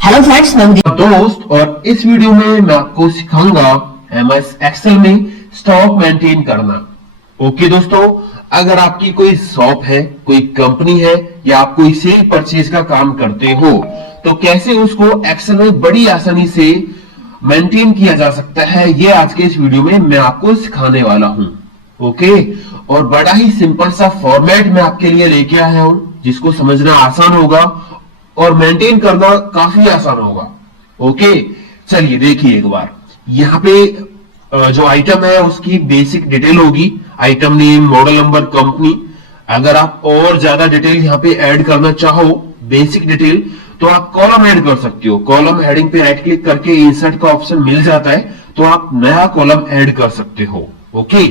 Hello friends, मैं दोस्त, और इस वीडियो में मैं आपको सिखाऊंगा एमएस एक्सेल में स्टॉक मेंटेन करना। ओके दोस्तों, अगर आपकी कोई शॉप है, कोई कंपनी है या आप कोई सेल परचेज का काम करते हो तो कैसे उसको एक्सेल में बड़ी आसानी से मेंटेन किया जा सकता है, ये आज के इस वीडियो में मैं आपको सिखाने वाला हूं। ओके, और बड़ा ही सिंपल सा फॉर्मेट मैं आपके लिए लेके आया हूं जिसको समझना आसान होगा और मेंटेन करना काफी आसान होगा। ओके, चलिए देखिए एक बार यहाँ पे जो आइटम है उसकी बेसिक डिटेल होगी, item name, model number, company. अगर आप और ज्यादा डिटेल यहाँ पे ऐड करना चाहो, बेसिक डिटेल, तो आप कॉलम ऐड कर सकते हो। कॉलम हेडिंग पे राइट क्लिक करके इंसर्ट का ऑप्शन मिल जाता है तो आप नया कॉलम ऐड कर सकते हो। ओके,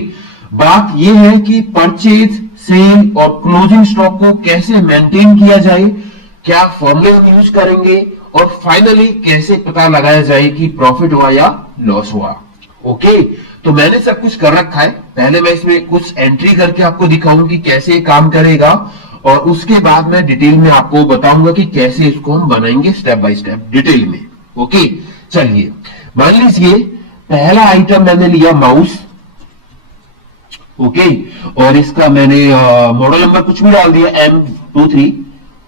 बात यह है कि परचेज, सेल और क्लोजिंग स्टॉक को कैसे मेंटेन किया जाए, क्या फॉर्मूले हम यूज करेंगे और फाइनली कैसे पता लगाया जाए कि प्रॉफिट हुआ या लॉस हुआ। ओके, तो मैंने सब कुछ कर रखा है। पहले मैं इसमें कुछ एंट्री करके आपको दिखाऊंगा कि कैसे ये काम करेगा और उसके बाद मैं डिटेल में आपको बताऊंगा कि कैसे इसको हम बनाएंगे स्टेप बाय स्टेप डिटेल में। ओके, चलिए मान लीजिए पहला आइटम मैंने लिया माउस। ओके, और इसका मैंने मॉडल नंबर कुछ भी डाल दिया M23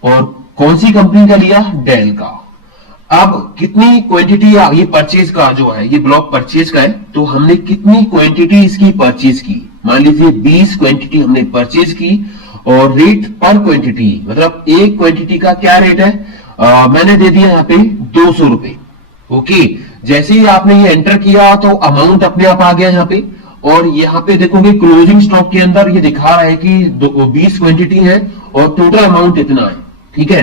और कौन सी कंपनी का लिया, डेल का। अब कितनी क्वांटिटी, ये परचेज का जो है, ये ब्लॉक परचेज का है, तो हमने कितनी क्वांटिटी इसकी परचेज की, मान लीजिए 20 क्वांटिटी हमने परचेज की और रेट पर क्वांटिटी, मतलब एक क्वांटिटी का क्या रेट है, मैंने दे दिया यहाँ पे 200 रुपए। ओके, जैसे ही आपने ये एंटर किया तो अमाउंट अपने आप आ गया यहाँ पे, और यहाँ पे देखोगे क्लोजिंग स्टॉक के अंदर ये दिखा रहा है कि 20 क्वांटिटी है और टोटल अमाउंट इतना है। ठीक है,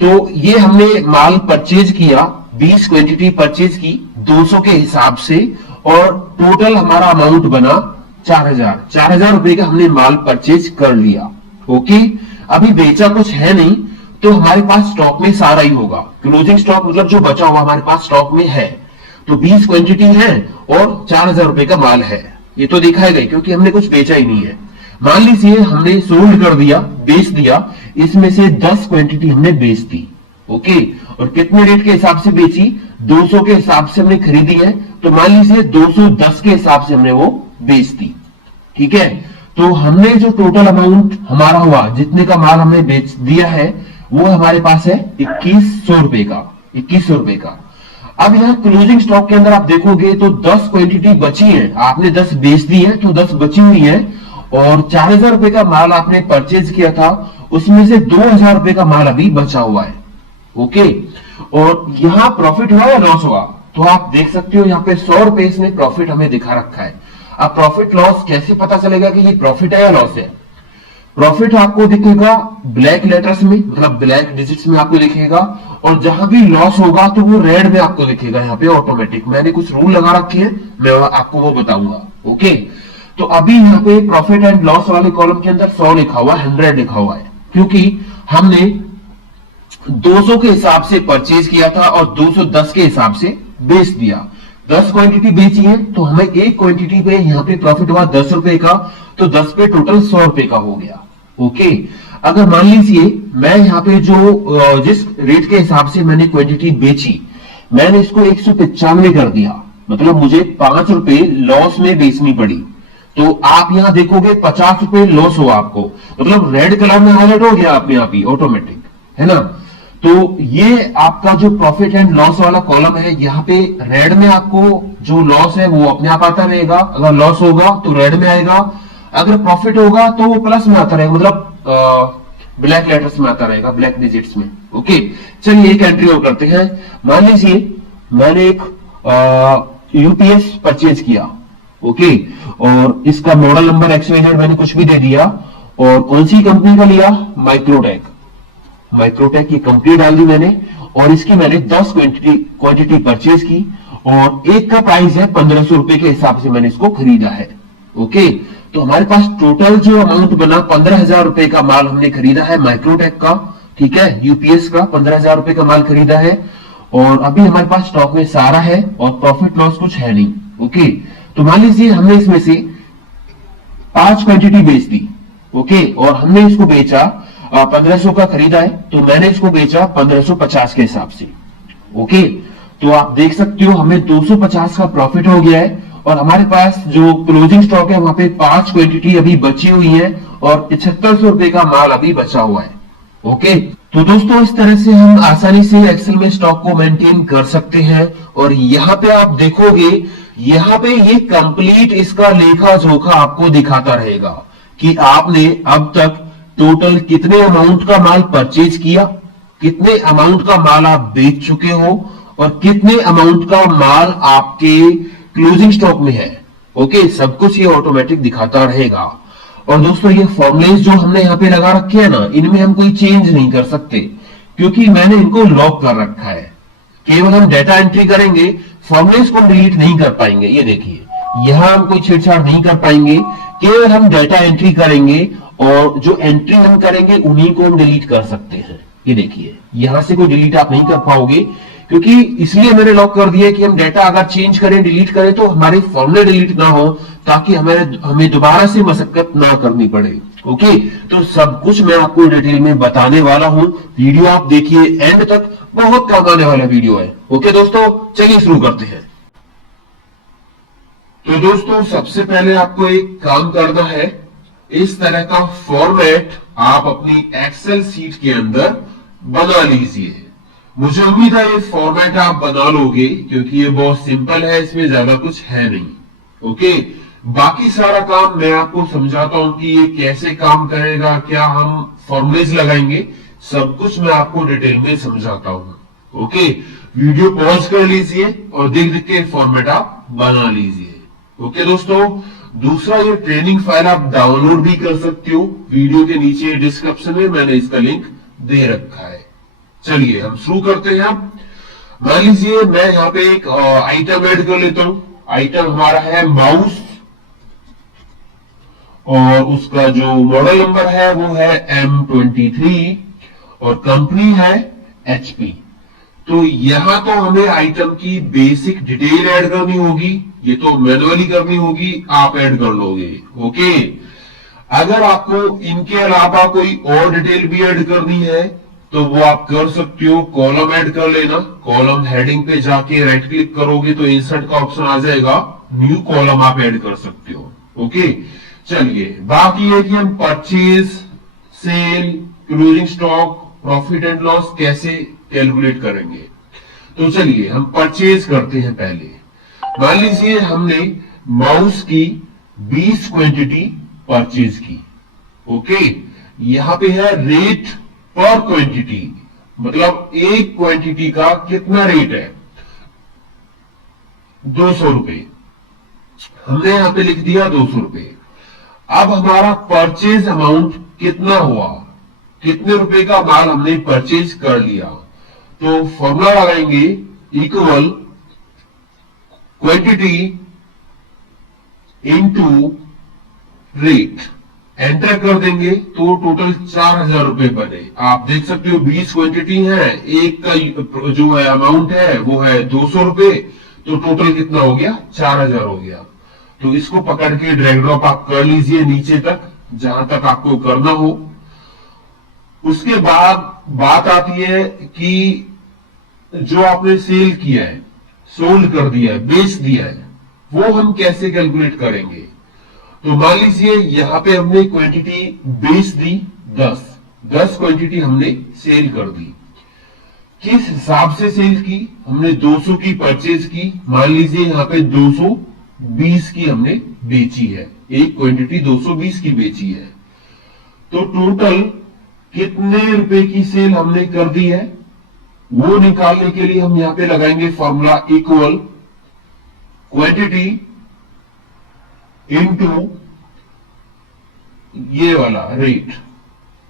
तो ये हमने माल परचेज किया, 20 क्वांटिटी परचेज की 200 के हिसाब से और टोटल हमारा अमाउंट बना 4000 रुपए का हमने माल परचेज कर लिया। ओके, अभी बेचा कुछ है नहीं तो हमारे पास स्टॉक में सारा ही होगा। क्लोजिंग स्टॉक मतलब जो बचा हुआ हमारे पास स्टॉक में है, तो 20 क्वांटिटी है और 4000 रुपए का माल है, ये तो दिखाएगा ही क्योंकि हमने कुछ बेचा ही नहीं है। मान लीजिए हमने सोल्ड कर दिया, बेच दिया, इसमें से 10 क्वांटिटी हमने बेच दी। ओके, और कितने रेट के हिसाब से बेची, 200 के हिसाब से हमने खरीदी है, तो मान लीजिए 210 के हिसाब से हमने वो बेच दी। ठीक है, तो हमने जो टोटल अमाउंट हमारा हुआ, जितने का माल हमने बेच दिया है, वो हमारे पास है 2100 रुपए का, 2100 रुपए का। अब यहाँ क्लोजिंग स्टॉक के अंदर आप देखोगे तो 10 क्वांटिटी बची है, आपने 10 बेच दी है तो 10 बची हुई है और 4000 रुपए का माल आपने परचेज किया था, उसमें से 2000 रुपए का माल अभी बचा हुआ है। ओके, और यहाँ प्रॉफिट हुआ या लॉस हुआ, तो आप देख सकते हो यहाँ पे 100 रुपए इसमें प्रॉफिट हमें दिखा रखा है। अब प्रॉफिट लॉस कैसे पता चलेगा कि ये प्रॉफिट है या लॉस है। प्रॉफिट आपको दिखेगा ब्लैक लेटर्स में, मतलब ब्लैक डिजिट्स में आपको दिखेगा, और जहां भी लॉस होगा तो वो रेड में आपको दिखेगा यहाँ पे ऑटोमेटिक। मैंने कुछ रूल लगा रखे हैं, मैं आपको वो बताऊंगा। ओके, तो अभी यहाँ पे प्रॉफिट एंड लॉस वाले कॉलम के अंदर 100 लिखा हुआ, 100 लिखा हुआ है, क्योंकि हमने 200 के हिसाब से परचेज किया था और 210 के हिसाब से बेच दिया। 10 क्वांटिटी बेची है तो हमें एक क्वांटिटी पे यहाँ पे प्रॉफिट हुआ 10 रुपए का, तो 10 पे टोटल 100 रुपए का हो गया। ओके, अगर मान लीजिए मैं यहाँ पे जो जिस रेट के हिसाब से मैंने क्वांटिटी बेची, मैंने इसको 195 कर दिया, मतलब मुझे 5 रुपए लॉस में बेचनी पड़ी, तो आप यहां देखोगे 50 रुपए लॉस हुआ आपको, मतलब रेड कलर में हाईलाइट हो गया अपने आप ही ऑटोमेटिक, है ना। तो ये आपका जो प्रॉफिट एंड लॉस वाला कॉलम है, यहाँ पे रेड में आपको जो लॉस है वो अपने आप आता रहेगा, अगर लॉस होगा तो रेड में आएगा, अगर प्रॉफिट होगा तो वो प्लस में आता रहेगा, मतलब ब्लैक लेटर्स में आता रहेगा, ब्लैक डिजिट्स में। ओके, चलिए एक एंट्री और करते हैं। मान लीजिए मैंने एक यूपीएस परचेज किया। ओके, और इसका मॉडल नंबर XYZ मैंने कुछ भी दे दिया, और कौन सी कंपनी का लिया, माइक्रोटेक की कंपनी डाल दी मैंने, और इसकी मैंने 10 क्वांटिटी परचेज की और एक का प्राइस है 1500 रुपए के हिसाब से मैंने इसको खरीदा है। ओके, तो हमारे पास टोटल जो अमाउंट बना 15,000 रुपए का माल हमने खरीदा है माइक्रोटेक का। ठीक है, यूपीएस का 15,000 रुपए का माल खरीदा है और अभी हमारे पास स्टॉक में सारा है और प्रॉफिट लॉस कुछ है नहीं। ओके, तो मान लीजिए हमने इसमें से 5 क्वांटिटी बेच दी। ओके, और हमने इसको बेचा 1500 का खरीदा है, तो मैंने इसको बेचा 1550 के हिसाब से। ओके, तो आप देख सकते हो हमें 250 का प्रॉफिट हो गया है और हमारे पास जो क्लोजिंग स्टॉक है वहां पे 5 क्वांटिटी अभी बची हुई है और 7500 रुपए का माल अभी बचा हुआ है। ओके, तो दोस्तों इस तरह से हम आसानी से एक्सेल में स्टॉक को मेंटेन कर सकते हैं। और यहां पे आप देखोगे, यहां पे ये कंप्लीट इसका लेखा जोखा आपको दिखाता रहेगा कि आपने अब तक टोटल कितने अमाउंट का माल परचेज किया, कितने अमाउंट का माल आप बेच चुके हो और कितने अमाउंट का माल आपके क्लोजिंग स्टॉक में है। ओके, सब कुछ ये ऑटोमेटिक दिखाता रहेगा। और दोस्तों ये फॉर्मुलेज जो हमने यहाँ पे लगा रखे हैं ना, इनमें हम कोई चेंज नहीं कर सकते क्योंकि मैंने इनको लॉक कर रखा है। केवल हम डेटा एंट्री करेंगे, फॉर्मुलेज को डिलीट नहीं कर पाएंगे। ये देखिए, यहां हम कोई छेड़छाड़ नहीं कर पाएंगे, केवल हम डेटा एंट्री करेंगे और जो एंट्री हम करेंगे उन्हीं को हम डिलीट कर सकते हैं। ये देखिए, यहां से कोई डिलीट आप नहीं कर पाओगे क्योंकि इसलिए मैंने लॉक कर दिया कि हम डेटा अगर चेंज करें, डिलीट करें तो हमारे फॉर्मूले डिलीट ना हो, ताकि हमें दोबारा से मशक्कत ना करनी पड़े। ओके, तो सब कुछ मैं आपको डिटेल में बताने वाला हूं। वीडियो आप देखिए एंड तक, बहुत काम आने वाला वीडियो है। ओके दोस्तों, चलिए शुरू करते हैं। तो दोस्तों सबसे पहले आपको एक काम करना है, इस तरह का फॉर्मेट आप अपनी एक्सेल सीट के अंदर बना लीजिए। मुझे उम्मीद है ये फॉर्मेट आप बना लोगे क्योंकि ये बहुत सिंपल है, इसमें ज्यादा कुछ है नहीं। ओके, बाकी सारा काम मैं आपको समझाता हूं कि ये कैसे काम करेगा, क्या हम फॉर्मुलेज लगाएंगे, सब कुछ मैं आपको डिटेल में समझाता हूं। ओके, वीडियो पॉज कर लीजिए और देख देख के फॉर्मेट आप बना लीजिए। ओके दोस्तों, दूसरा ये ट्रेनिंग फाइल आप डाउनलोड भी कर सकते हो, वीडियो के नीचे डिस्क्रिप्शन में मैंने इसका लिंक दे रखा है। चलिए हम शुरू करते हैं। मान लीजिए मैं यहाँ पे एक आइटम ऐड कर लेता हूं। आइटम हमारा है माउस और उसका जो मॉडल नंबर है वो है M23 और कंपनी है HP। तो यहां तो हमें आइटम की बेसिक डिटेल ऐड करनी होगी, ये तो मैनुअली करनी होगी, आप ऐड कर लोगे। ओके, अगर आपको इनके अलावा कोई और डिटेल भी ऐड करनी है तो वो आप कर सकते हो, कॉलम ऐड कर लेना। कॉलम हेडिंग पे जाके राइट क्लिक करोगे तो इंसर्ट का ऑप्शन आ जाएगा, न्यू कॉलम आप ऐड कर सकते हो। ओके, चलिए बाकी है कि हम purchase, sale, closing stock, profit and loss कैसे कैलकुलेट करेंगे। तो चलिए हम परचेज करते हैं। पहले मान लीजिए हमने माउस की 20 क्वांटिटी परचेज की। ओके, यहां पे है रेट पर क्वांटिटी, मतलब एक क्वांटिटी का कितना रेट है, 200 रुपए। हमने यहां पे लिख दिया 200 रुपए। अब हमारा परचेज अमाउंट कितना हुआ, कितने रुपए का माल हमने परचेज कर लिया। तो फॉर्मूला लगाएंगे, equal quantity into rate, enter कर देंगे तो टोटल 4000 रुपए बने। आप देख सकते हो 20 क्वांटिटी है, एक का जो है अमाउंट है वो है 200 रुपए, तो टोटल कितना हो गया, 4000 हो गया। तो इसको पकड़ के ड्रैग ड्रॉप आप कर लीजिए नीचे तक, जहां तक आपको करना हो। उसके बाद बात आती है कि जो आपने सेल किया है, सोल्ड कर दिया है, बेच दिया है, वो हम कैसे कैलकुलेट करेंगे। तो मान लीजिए यहां पे हमने क्वांटिटी बेच दी 10 क्वांटिटी हमने सेल कर दी। किस हिसाब से सेल की, हमने 200 की परचेज की, मान लीजिए यहां पे 220 की हमने बेची है, एक क्वांटिटी 220 की बेची है। तो टोटल कितने रुपए की सेल हमने कर दी है, वो निकालने के लिए हम यहां पे लगाएंगे फॉर्मूला, इक्वल क्वांटिटी इनटू ये वाला रेट,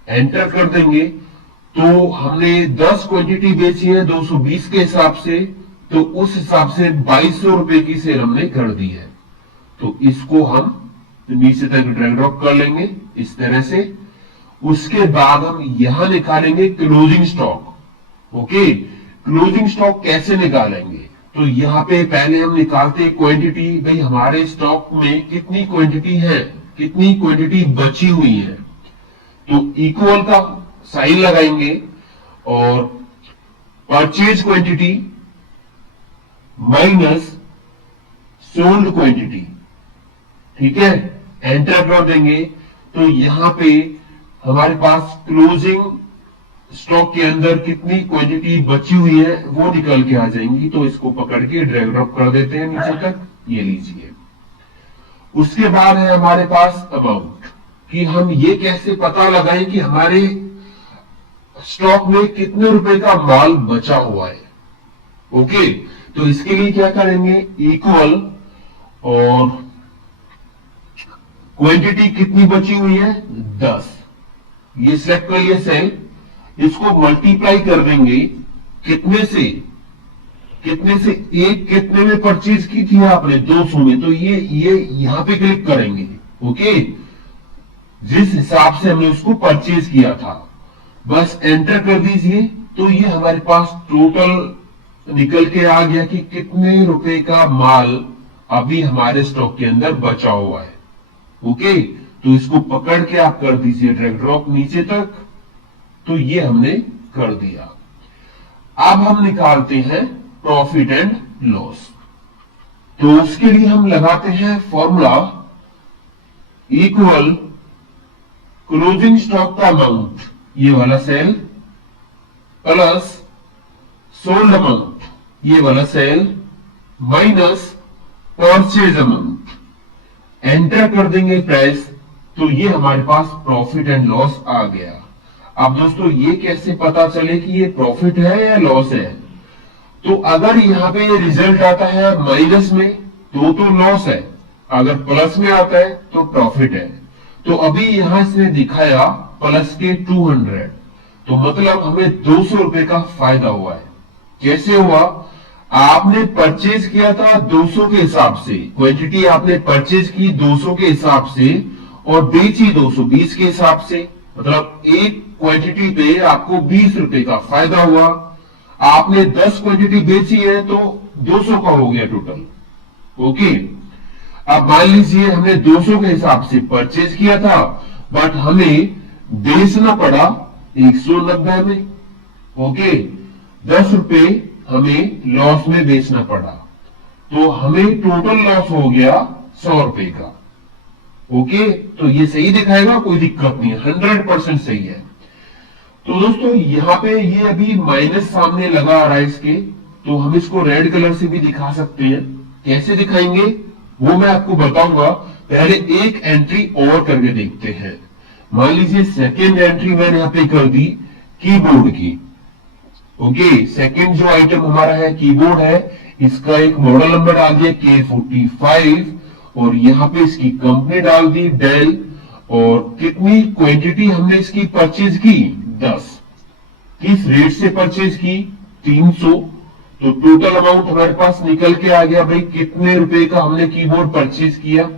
एंटर कर देंगे तो हमने 10 क्वांटिटी बेची है 220 के हिसाब से, तो उस हिसाब से 2200 रुपए की सेल हमने कर दी है। तो इसको हम नीचे तक ड्रैग ड्रॉप कर लेंगे इस तरह से। उसके बाद हम यहां निकालेंगे closing stock. Okay, closing stock कैसे निकालेंगे, तो यहां पे पहले हम निकालते क्वांटिटी, भाई हमारे स्टॉक में कितनी क्वांटिटी है, कितनी क्वांटिटी बची हुई है। तो इक्वल का साइन लगाएंगे और purchase quantity minus sold quantity, ठीक है, एंटर कर देंगे तो यहां पे हमारे पास क्लोजिंग स्टॉक के अंदर कितनी क्वांटिटी बची हुई है वो निकल के आ जाएंगी। तो इसको पकड़ के ड्रैग ड्रॉप कर देते हैं नीचे तक, ये लीजिए। उसके बाद है हमारे पास अमाउंट, कि हम ये कैसे पता लगाएं कि हमारे स्टॉक में कितने रुपए का माल बचा हुआ है। ओके, तो इसके लिए क्या करेंगे, इक्वल और क्वांटिटी कितनी बची हुई है 10, ये सिलेक्ट कर लिया सेल, इसको मल्टीप्लाई कर देंगे कितने से, एक कितने में परचेज की थी आपने 200 में, तो ये यहां पे क्लिक करेंगे। ओके, जिस हिसाब से हमने उसको परचेज किया था बस एंटर कर दीजिए, तो ये हमारे पास टोटल निकल के आ गया कि कितने रुपए का माल अभी हमारे स्टॉक के अंदर बचा हुआ है। ओके, तो इसको पकड़ के आप कर दीजिए ड्रैग ड्रॉप नीचे तक, तो ये हमने कर दिया। अब हम निकालते हैं प्रॉफिट एंड लॉस। तो उसके लिए हम लगाते हैं फॉर्मूला इक्वल क्लोजिंग स्टॉक का अमाउंट, ये वाला सेल, प्लस सोल्ड अमाउंट, ये वाला cell, minus purchase amount, enter कर देंगे प्राइस, तो ये हमारे पास प्रॉफिट एंड लॉस आ गया। अब दोस्तों ये कैसे पता चले कि ये प्रॉफिट है या लॉस है, तो अगर यहां पे ये रिजल्ट आता है माइनस में तो लॉस है, अगर प्लस में आता है तो प्रॉफिट है। तो अभी यहां से दिखाया प्लस के 200, तो मतलब हमें 200 रुपए का फायदा हुआ है। कैसे हुआ, आपने परचेज किया था 200 के हिसाब से, क्वांटिटी आपने परचेज की 200 के हिसाब से और बेची 220 के हिसाब से, मतलब एक क्वांटिटी पे आपको 20 रुपए का फायदा हुआ। आपने 10 क्वांटिटी बेची है तो 200 का हो गया टोटल। ओके, अब मान लीजिए हमने 200 के हिसाब से परचेज किया था बट हमें बेचना पड़ा 190 में। ओके, 10 रुपए हमें लॉस में बेचना पड़ा, तो हमें टोटल लॉस हो गया 100 रुपए का। ओके, तो ये सही दिखाएगा, कोई दिक्कत नहीं है, 100% सही है। तो दोस्तों यहां पे ये अभी माइनस सामने लगा आ रहा है इसके, तो हम इसको रेड कलर से भी दिखा सकते हैं। कैसे दिखाएंगे वो मैं आपको बताऊंगा, पहले एक एंट्री और करके देखते हैं। मान लीजिए सेकेंड एंट्री मैंने यहां पे कर दी कीबोर्ड की। ओके, सेकेंड जो आइटम हमारा है कीबोर्ड है, इसका एक मॉडल नंबर डाल दिया K45 और यहां पे इसकी कंपनी डाल दी डेल, और कितनी क्वांटिटी हमने इसकी परचेज की 10, किस रेट से परचेज की 300, तो टोटल अमाउंट हमारे पास निकल के आ गया भाई कितने रुपए का हमने कीबोर्ड परचेज किया।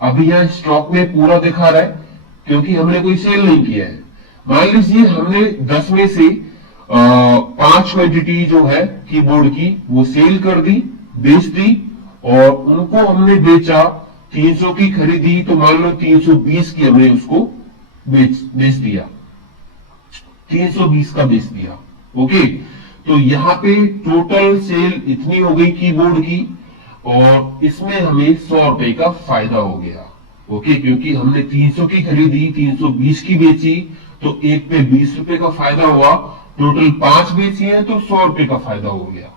अभी यहां स्टॉक में पूरा दिखा रहा है क्योंकि हमने कोई सेल नहीं किया है। मान लीजिए हमने 10 में से 5 क्वांटिटी जो है कीबोर्ड की वो सेल कर दी, बेच दी, और उनको हमने बेचा 300 की खरीदी, तो मान लो 320 की हमने उसको बेच दिया, 320 का बेच दिया। ओके, तो यहां पे टोटल सेल इतनी हो गई कीबोर्ड की, और इसमें हमें 100 रुपए का फायदा हो गया। ओके, क्योंकि हमने 300 की खरीदी 320 की बेची, तो एक पे 20 रुपए का फायदा हुआ, टोटल 5 बेची है तो 100 रुपए का फायदा हो गया।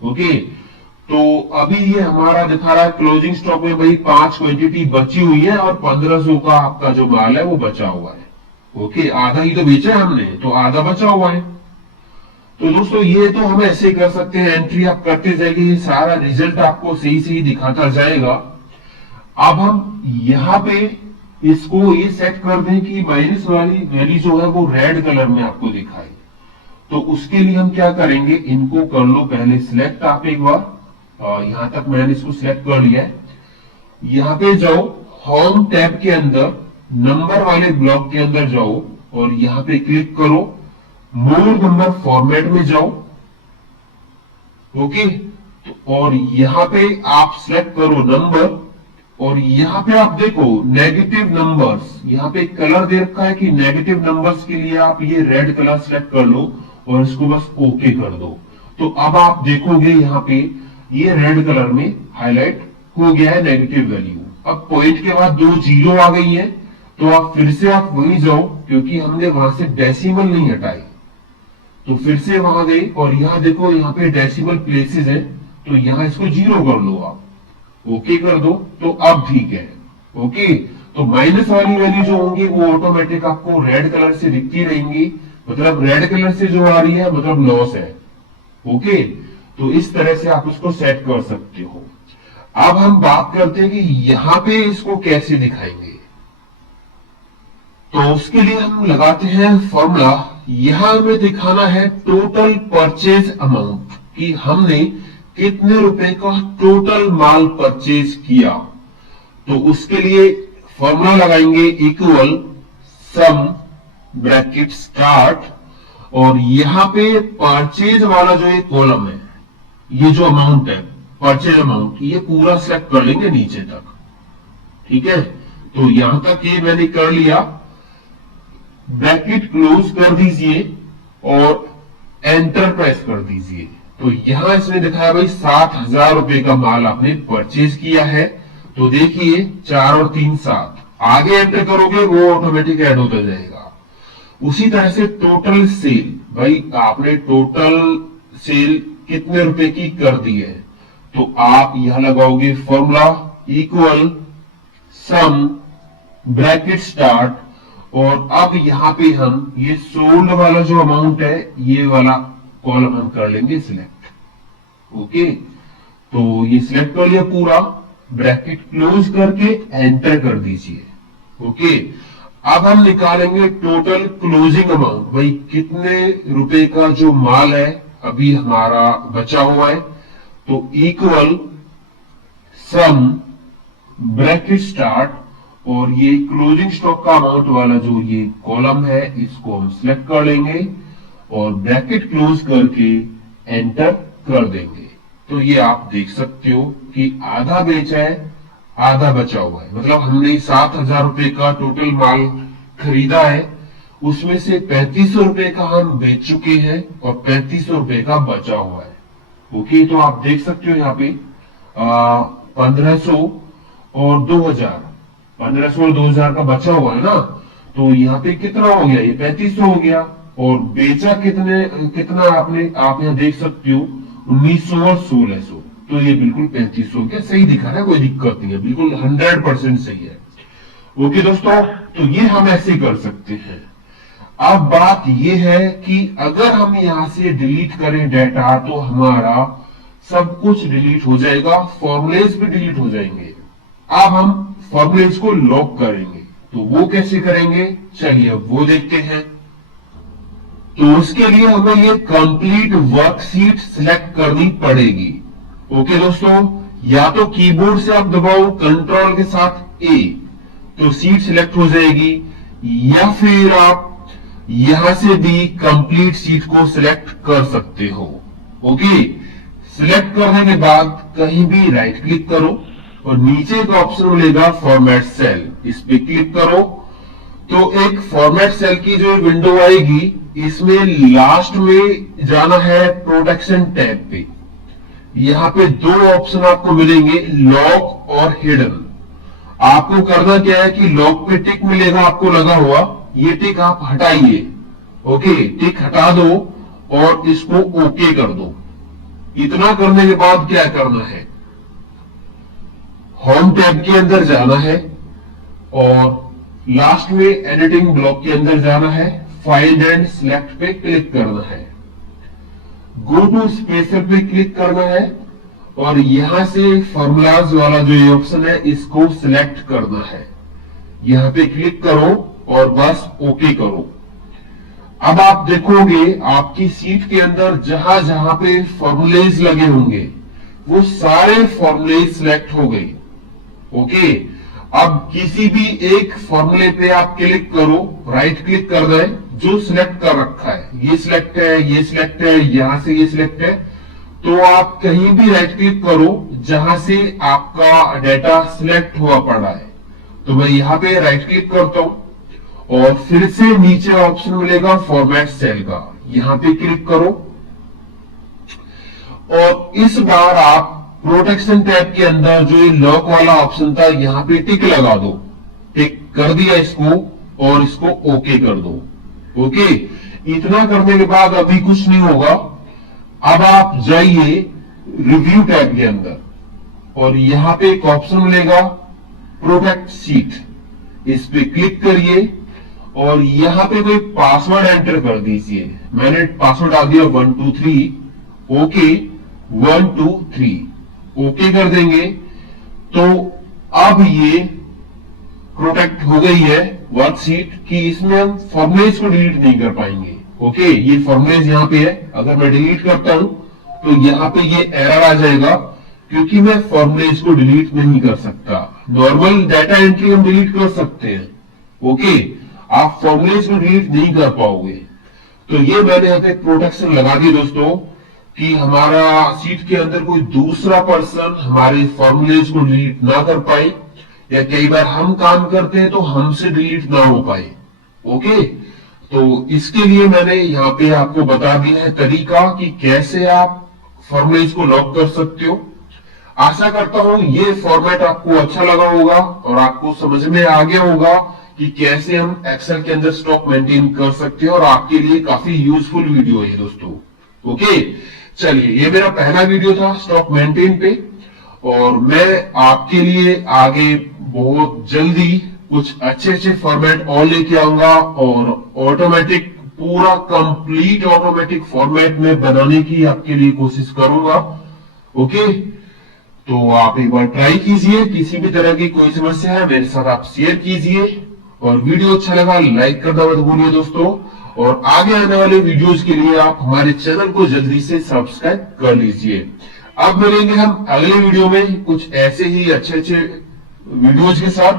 ओके, तो अभी ये हमारा दिखा रहा है क्लोजिंग स्टॉक में भाई 5 क्वांटिटी बची हुई है और 1500 का आपका जो माल है वो बचा हुआ है। ओके, आधा ही तो बेचा है हमने, तो आधा बचा हुआ है। तो दोस्तों ये तो हम ऐसे कर सकते हैं, एंट्री आप करते जाइए, सारा रिजल्ट आपको सही सही दिखाता जाएगा। अब हम यहां पे इसको ये सेट कर दें कि माइनस वाली वैल्यू जो है वो रेड कलर में आपको दिखाए। तो उसके लिए हम क्या करेंगे, इनको कर लो पहले सिलेक्ट आप एक बार, यहां तक मैंने इसको सिलेक्ट कर लिया है। यहां पे जाओ, होम टैब के अंदर नंबर वाले ब्लॉक के अंदर जाओ और यहां पे क्लिक करो, मोर नंबर फॉर्मेट में जाओ। ओके, और यहां पे आप सिलेक्ट करो नंबर, और यहां पे आप देखो नेगेटिव नंबर्स, यहां पे कलर दे रखा है कि नेगेटिव नंबर्स के लिए आप ये रेड कलर सिलेक्ट कर लो और इसको बस ओके कर दो। तो अब आप देखोगे यहाँ पे ये रेड कलर में हाईलाइट हो गया है नेगेटिव वैल्यू। अब पॉइंट के बाद 2 जीरो आ गई है, तो आप फिर से आप वहीं जाओ, क्योंकि हमने वहां से डेसिमल नहीं हटाई, तो फिर से वहां गए और यहाँ देखो यहाँ पे डेसिमल प्लेसेस है, तो यहाँ इसको जीरो कर लो, आप ओके कर दो, तो अब ठीक है। ओके, तो माइनस वाली वैल्यू जो होंगी वो ऑटोमेटिक आपको रेड कलर से दिखती रहेंगी, मतलब रेड कलर से जो आ रही है मतलब लॉस है। ओके, तो इस तरह से आप उसको सेट कर सकते हो। अब हम बात करते हैं कि यहां पे इसको कैसे दिखाएंगे। तो उसके लिए हम लगाते हैं फॉर्मूला। यहां हमें दिखाना है टोटल परचेज अमाउंट, कि हमने कितने रुपए का टोटल माल परचेज किया। तो उसके लिए फॉर्मूला लगाएंगे इक्वल सम ब्रैकेट स्टार्ट, और यहां पे परचेज वाला जो ये कॉलम है, ये जो अमाउंट है परचेज अमाउंट, ये पूरा सेलेक्ट कर लेंगे नीचे तक। ठीक है, तो यहां तक ये मैंने कर लिया, ब्रैकेट क्लोज कर दीजिए और एंटर प्रेस कर दीजिए। तो यहां इसने दिखाया भाई 7,000 रुपए का माल आपने परचेज किया है। तो देखिए 4 और 3 7, आगे एंटर करोगे वो ऑटोमेटिक ऐड होता जाएगा। उसी तरह से टोटल सेल, भाई आपने टोटल सेल कितने रुपए की कर दी है, तो आप यहां लगाओगे फॉर्मूला इक्वल सम ब्रैकेट स्टार्ट, और अब यहां पे हम ये सोल्ड वाला जो अमाउंट है ये वाला कॉलम हम कर लेंगे सिलेक्ट। ओके, तो ये सिलेक्ट कर लिया पूरा, ब्रैकेट क्लोज करके एंटर कर दीजिए। ओके, अब हम निकालेंगे टोटल क्लोजिंग अमाउंट, भाई कितने रुपए का जो माल है अभी हमारा बचा हुआ है। तो इक्वल सम ब्रैकेट स्टार्ट, और ये क्लोजिंग स्टॉक का अमाउंट वाला जो ये कॉलम है इसको हम सिलेक्ट कर लेंगे और ब्रैकेट क्लोज करके एंटर कर देंगे। तो ये आप देख सकते हो कि आधा बेचा है आधा बचा हुआ है, मतलब हमने 7,000 रुपए का टोटल माल खरीदा है, उसमें से 3,500 रुपए का हम बेच चुके हैं और 3,500 रुपए का बचा हुआ है। ओके, तो आप देख सकते हो यहाँ पे 1500 और 2000, 1500 और 2000 का बचा हुआ है ना। तो यहाँ पे कितना हो गया, ये 3500 हो गया, और बेचा कितना आपने, आप यहाँ देख सकते हो 1900 और 1600, तो ये बिल्कुल 3500 हो गया। सही दिखा रहा है, कोई दिक्कत नहीं है, बिल्कुल 100% सही है। ओके दोस्तों, तो ये हम ऐसे कर सकते हैं। अब बात ये है कि अगर हम यहां से डिलीट करें डाटा तो हमारा सब कुछ डिलीट हो जाएगा, फॉर्मूलेज भी डिलीट हो जाएंगे। अब हम फॉर्मूलेज को लॉक करेंगे, तो वो कैसे करेंगे, चलिए अब वो देखते हैं। तो उसके लिए हमें ये कंप्लीट वर्कशीट सिलेक्ट करनी पड़ेगी। ओके दोस्तों, या तो कीबोर्ड से आप दबाओ कंट्रोल के साथ ए, तो सीट सिलेक्ट हो जाएगी, या फिर आप यहां से भी कंप्लीट सीट को सिलेक्ट कर सकते हो। ओके, सिलेक्ट करने के बाद कहीं भी राइट क्लिक करो और नीचे का ऑप्शन मिलेगा फॉर्मेट सेल, इस पे क्लिक करो। तो एक फॉर्मेट सेल की जो विंडो आएगी, इसमें लास्ट में जाना है प्रोटेक्शन टैब पे। यहां पे 2 ऑप्शन आपको मिलेंगे, लॉक और हिडन। आपको करना क्या है कि लॉक पे टिक मिलेगा आपको लगा हुआ, ये टिक आप हटाइए। ओके, टिक हटा दो और इसको ओके कर दो। इतना करने के बाद क्या करना है, होम टैब के अंदर जाना है और लास्ट में एडिटिंग ब्लॉक के अंदर जाना है, फाइंड एंड सिलेक्ट पे क्लिक करना है, गो टू स्पेशल पे क्लिक करना है और यहां से फॉर्मूलाज वाला जो ये ऑप्शन है इसको सिलेक्ट करना है। यहां पे क्लिक करो और बस ओके करो। अब आप देखोगे आपकी सीट के अंदर जहां जहां पे फॉर्मूलेज लगे होंगे वो सारे फॉर्मूलेज सिलेक्ट हो गए। ओके, अब किसी भी एक फॉर्मूले पे आप क्लिक करो, राइट क्लिक कर दें, जो सिलेक्ट कर रखा है, ये सिलेक्ट है, ये सिलेक्ट है, यहां से ये सिलेक्ट है, तो आप कहीं भी राइट क्लिक करो जहां से आपका डाटा सिलेक्ट हुआ पड़ा है। तो मैं यहां पे राइट क्लिक करता हूं और फिर से नीचे ऑप्शन मिलेगा फॉर्मेट सेल का, यहां पे क्लिक करो और इस बार आप प्रोटेक्शन टैब के अंदर जो ये लॉक वाला ऑप्शन था यहां पे टिक लगा दो। टिक कर दिया इसको और इसको ओके कर दो। ओके, इतना करने के बाद अभी कुछ नहीं होगा। अब आप जाइए रिव्यू टैब के अंदर और यहां पे एक ऑप्शन मिलेगा प्रोटेक्ट सीट, इस पे क्लिक करिए और यहां पे कोई पासवर्ड एंटर कर दीजिए। मैंने पासवर्ड डाल दिया 123। ओके, 123 ओके कर देंगे तो अब ये प्रोटेक्ट हो गई है वर्क सीट कि इसमें हम फॉर्मुलेज को डिलीट नहीं कर पाएंगे। ओके, ये फॉर्मुलेज यहां पे है, अगर मैं डिलीट करता हूं तो यहां पे ये एरर आ जाएगा क्योंकि मैं फॉर्मुलेज को डिलीट नहीं कर सकता। नॉर्मल डाटा एंट्री हम डिलीट कर सकते हैं। ओके, आप फॉर्मुलेज को डिलीट नहीं कर पाओगे। तो ये मैंने यहां पे प्रोटेक्शन लगा दी दोस्तों कि हमारा सीट के अंदर कोई दूसरा पर्सन हमारे फॉर्मुलेज को डिलीट ना कर पाए, या कई बार हम काम करते हैं तो हमसे डिलीट ना हो पाए। ओके, तो इसके लिए मैंने यहाँ पे आपको बता दिया है तरीका कि कैसे आप फॉर्मुलेज को लॉक कर सकते हो। आशा करता हूं ये फॉर्मेट आपको अच्छा लगा होगा और आपको समझ में आ गया होगा कि कैसे हम एक्सेल के अंदर स्टॉक मेंटेन कर सकते हैं और आपके लिए काफी यूजफुल वीडियो है दोस्तों। ओके, चलिए, ये मेरा पहला वीडियो था स्टॉक मेंटेन पे और मैं आपके लिए आगे बहुत जल्दी कुछ अच्छे अच्छे फॉर्मेट और लेके आऊंगा और ऑटोमेटिक पूरा कंप्लीट ऑटोमेटिक फॉर्मेट में बनाने की आपके लिए कोशिश करूंगा। ओके, तो आप एक बार ट्राई कीजिए। किसी भी तरह की कोई समस्या है मेरे साथ आप शेयर कीजिए और वीडियो अच्छा लगा लाइक करना मत भूलिए दोस्तों। और आगे आने वाले वीडियोस के लिए आप हमारे चैनल को जल्दी से सब्सक्राइब कर लीजिए। अब मिलेंगे हम अगले वीडियो में कुछ ऐसे ही अच्छे अच्छे वीडियोज के साथ।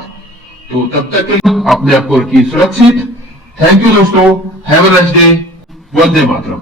तो तब तक के लिए अपने आप को रखिए सुरक्षित। थैंक यू दोस्तों, have a nice day. Vande Mataram.